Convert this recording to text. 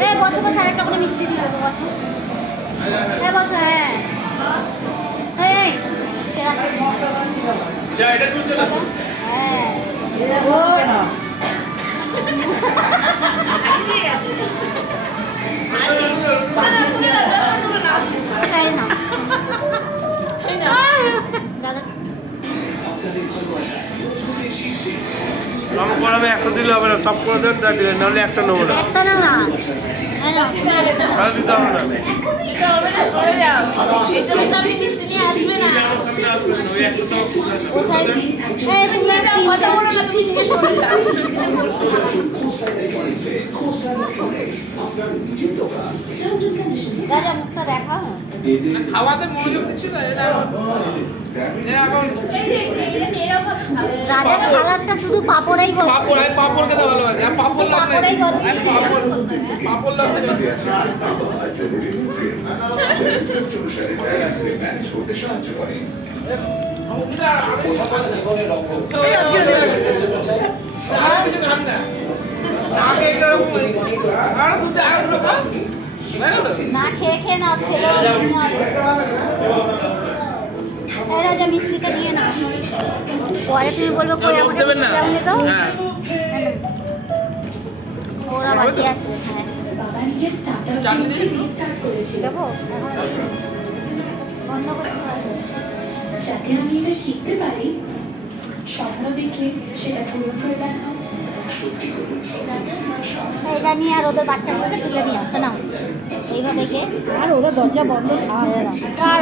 হ্যাঁ বছর বছর আরেকটা করে মিষ্টি দিয়ে দেবো বছর হ্যাঁ বছর হ্যাঁ হ্যাঁ রং করাবে একটা দিলে হবে না, সব করে দেন তা দিলেন, নাহলে একটা নেবো না। একটা না না তাহলে দিতে হবে না। রাজা মুখটা দেখা খাওয়াতে মনোযোগ দিচ্ছে না এটা এখন রাজার কালারটা শুধু পাপড়াই বলছে পাপড়, আমি পাপড় খেতে ভালোবাসি। আমি পাপড় লাগবে, আমি পাপড় লাগবে। না খেয়ে খেয়ে না খেলে রাজা মিষ্টিটা নিয়ে না পরে তুমি বলবো কই আমাকে তো ওরা বাকি আছে দেবো বন্ধ করতে হবে যাতে আমি এটা শিখতে পারি, স্বপ্ন দেখলে সেটা পূরণ করে দেখাও। এটা নিয়ে আর ওদের বাচ্চাগুলোকে তুলে নিয়ে আসে না এইভাবে গিয়ে আর ওদের দরজা বন্ধ আর